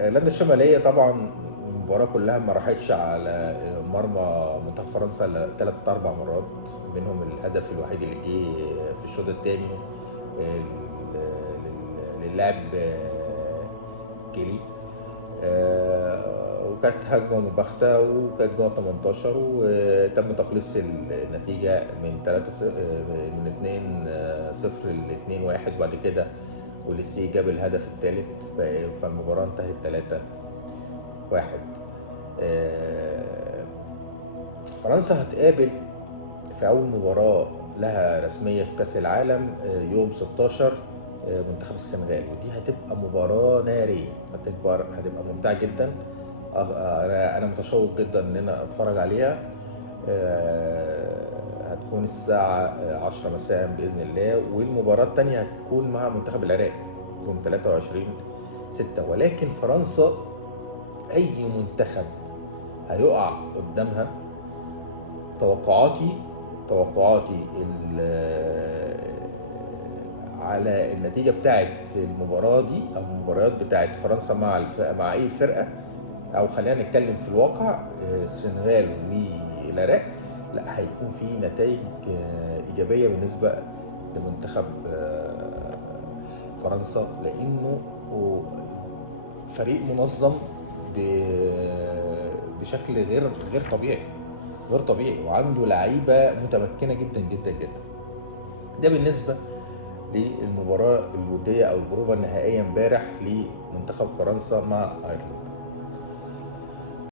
ايرلندا الشماليه طبعا المباراه كلها ما راحتش على مرمى منتخب فرنسا الا 3 4 مرات، منهم الهدف الوحيد اللي جه في الشوط الثاني للاعب كيلي. وكانت هجمه مباغته وكانت جوه 18، وتم تقليص النتيجه من 3 من 2-0 ل 2-1، وبعد كده وليسي جاب الهدف الثالث، فالمباراه انتهت 3-1. فرنسا هتقابل في أول مباراة لها رسمية في كأس العالم يوم 16 منتخب السنغال، ودي هتبقى مباراة نارية، هتبقى ممتعة جدا. أنا متشوق جدا إن أنا أتفرج عليها. هتكون الساعة 10 مساء بإذن الله، والمباراة التانية هتكون مع منتخب العراق يوم 23/6. ولكن فرنسا أي منتخب هيقع قدامها، توقعاتي على النتيجه بتاعت المباراه دي او المباريات بتاعت فرنسا مع اي فرقه، او خلينا نتكلم في الواقع، السنغال والعراق، لا هيكون في نتائج ايجابيه بالنسبه لمنتخب فرنسا، لانه فريق منظم بشكل غير طبيعي، وعنده لعيبه متمكنه جدا جدا جدا. ده بالنسبه للمباراه الوديه او البروفا النهائيه امبارح لمنتخب فرنسا مع ايرلندا.